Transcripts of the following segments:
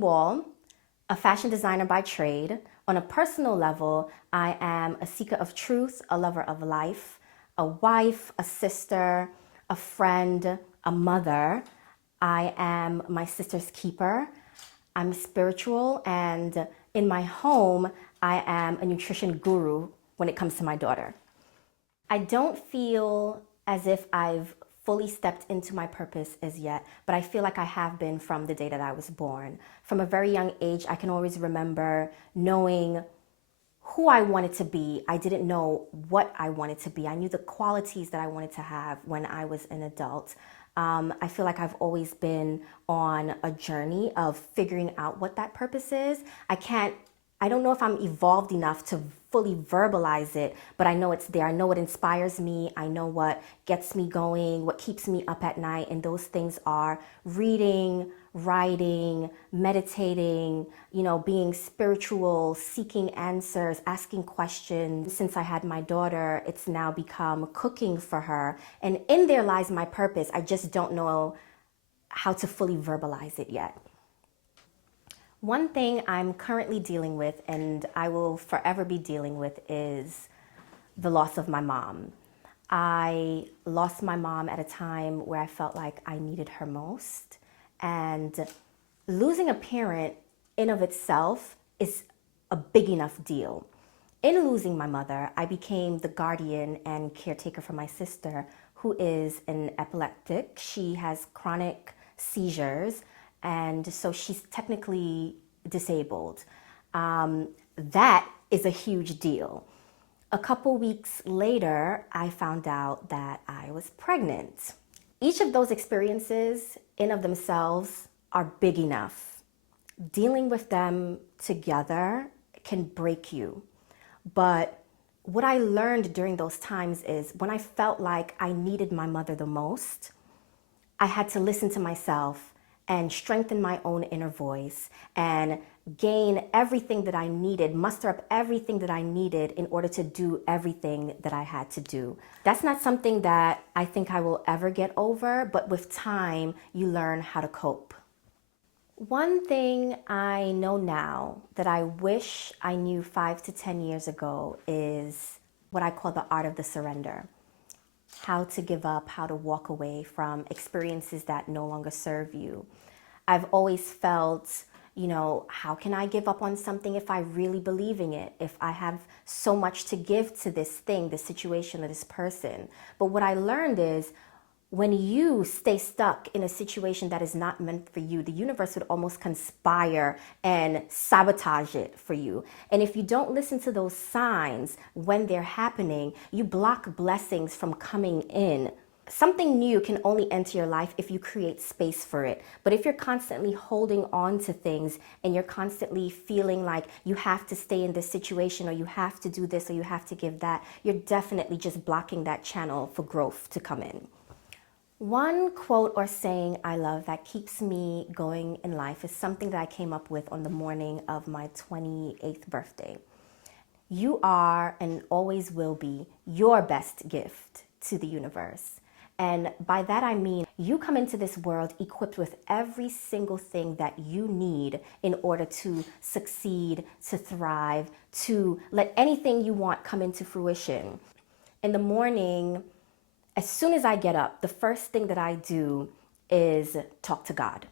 Noreen Wall, a fashion designer by trade. On a personal level, I am a seeker of truth, a lover of life, a wife, a sister, a friend, a mother. I am my sister's keeper. I'm spiritual, and in my home, I am a nutrition guru when it comes to my daughter. I don't feel as if I've fully stepped into my purpose as yet, but I feel like I have been from the day that I was born. From a very young age, I can always remember knowing who I wanted to be. I didn't know what I wanted to be. I knew the qualities that I wanted to have when I was an adult. I feel like I've always been on a journey of figuring out what that purpose is. I don't know if I'm evolved enough to fully verbalize it, but I know it's there. I know what inspires me. I know what gets me going, what keeps me up at night. And those things are reading, writing, meditating, being spiritual, seeking answers, asking questions. Since I had my daughter, it's now become cooking for her. And in there lies my purpose. I just don't know how to fully verbalize it yet. One thing I'm currently dealing with, and I will forever be dealing with, is the loss of my mom. I lost my mom at a time where I felt like I needed her most. And losing a parent in of itself is a big enough deal. In losing my mother, I became the guardian and caretaker for my sister, who is an epileptic. She has chronic seizures, and so she's technically disabled. That is a huge deal. A couple weeks later, I found out that I was pregnant. Each of those experiences in of themselves are big enough. Dealing with them together can break you. But what I learned during those times is when I felt like I needed my mother the most, I had to listen to myself and strengthen my own inner voice and gain everything that I needed, muster up everything that I needed in order to do everything that I had to do. That's not something that I think I will ever get over, but with time, you learn how to cope. One thing I know now that I wish I knew 5 to 10 years ago is what I call the art of the surrender. How to give up, how to walk away from experiences that no longer serve you. I've always felt, how can I give up on something if I really believe in it? If I have so much to give to this thing, this situation, or this person. But what I learned is when you stay stuck in a situation that is not meant for you, the universe would almost conspire and sabotage it for you. And if you don't listen to those signs when they're happening, you block blessings from coming in. Something new can only enter your life if you create space for it. But if you're constantly holding on to things and you're constantly feeling like you have to stay in this situation or you have to do this or you have to give that, you're definitely just blocking that channel for growth to come in. One quote or saying I love that keeps me going in life is something that I came up with on the morning of my 28th birthday. You are and always will be your best gift to the universe. And by that I mean you come into this world equipped with every single thing that you need in order to succeed, to thrive, to let anything you want come into fruition. In the morning, as soon as I get up, the first thing that I do is talk to God.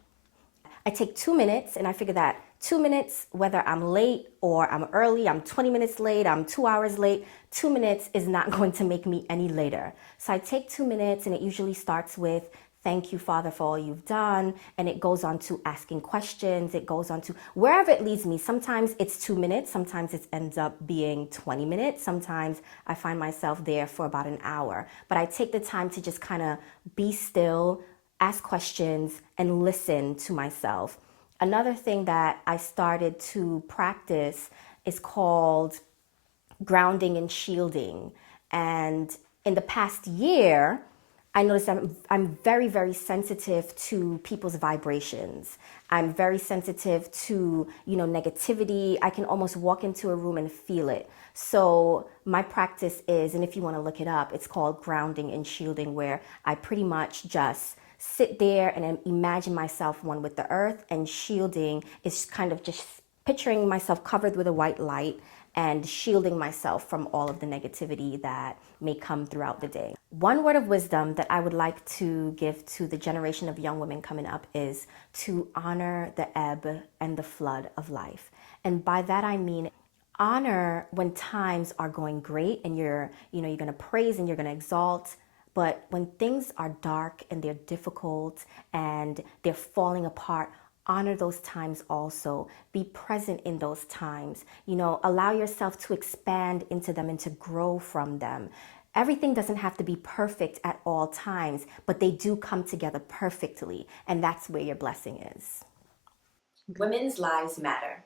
I take 2 minutes, and I figure that 2 minutes, whether I'm late or I'm early, I'm 20 minutes late, I'm 2 hours late, 2 minutes is not going to make me any later. So I take 2 minutes, and it usually starts with, thank you, Father, for all you've done. And it goes on to asking questions. It goes on to wherever it leads me. Sometimes it's 2 minutes. Sometimes it ends up being 20 minutes. Sometimes I find myself there for about an hour. But I take the time to just kind of be still, ask questions, and listen to myself. Another thing that I started to practice is called grounding and shielding. And in the past year, I noticed I'm very, very sensitive to people's vibrations. I'm very sensitive to, negativity. I can almost walk into a room and feel it. So my practice is, and if you want to look it up, it's called grounding and shielding, where I pretty much just sit there and imagine myself one with the earth, and shielding is kind of just picturing myself covered with a white light and shielding myself from all of the negativity that may come throughout the day. One word of wisdom that I would like to give to the generation of young women coming up is to honor the ebb and the flood of life. And by that I mean honor when times are going great and you're going to praise and you're going to exalt. But when things are dark and they're difficult and they're falling apart, honor those times also. Be present in those times. Allow yourself to expand into them and to grow from them. Everything doesn't have to be perfect at all times, but they do come together perfectly. And that's where your blessing is. Women's lives matter.